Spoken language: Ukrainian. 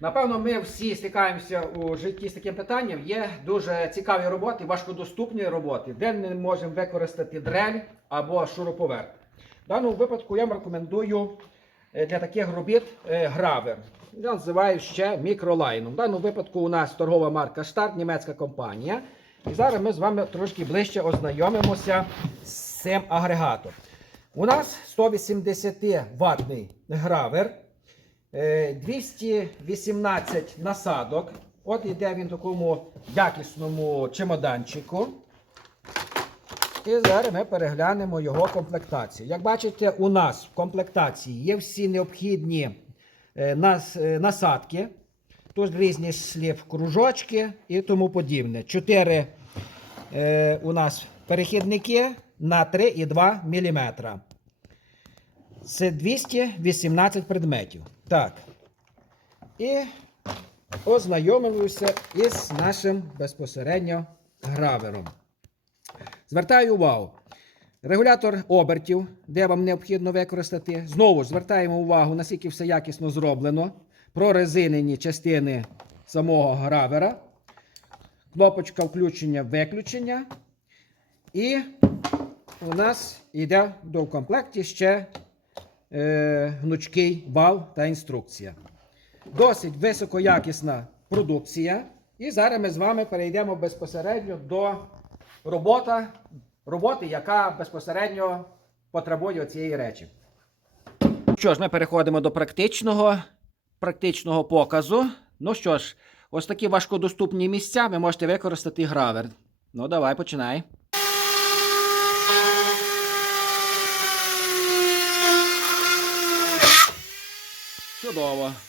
Напевно, ми всі стикаємося у житті з таким питанням. Є дуже цікаві роботи, важкодоступні роботи, де ми можемо використати дрель або шуруповерт. В даному випадку я вам рекомендую е, для таких робіт е, гравер. Я називаю ще мікролайном. В даному випадку у нас торгова марка Штарт, німецька компанія. І зараз ми з вами трошки ближче ознайомимося з цим агрегатом. У нас 180 ватний гравер. Е, 218 насадок. От іде він в такому якісному чемоданчику. І зараз ми переглянемо його комплектацію. Як бачите, у нас в комплектації є всі необхідні е, е, насадки. Тут різні слів кружочки і тому подібне. Чотири е, у нас перехідники на 3,2 мм. Це 218 предметів. Так. І ознайомимося із нашим безпосередньо гравером. Звертаю увагу. Регулятор обертів, де вам необхідно використати. Знову звертаємо увагу, наскільки все якісно зроблено. Прорезинені частини самого гравера. Кнопочка включення-виключення. І у нас йде до комплекті ще гнучкий вал та інструкція. Досить високоякісна продукція. І зараз ми з вами перейдемо безпосередньо до робота, роботи, яка безпосередньо потребує цієї речі. Що ж, ми переходимо до практичного, практичного показу. Ну що ж, ось такі важкодоступні місця ви можете використати гравер. Ну, давай, починай. başka dava.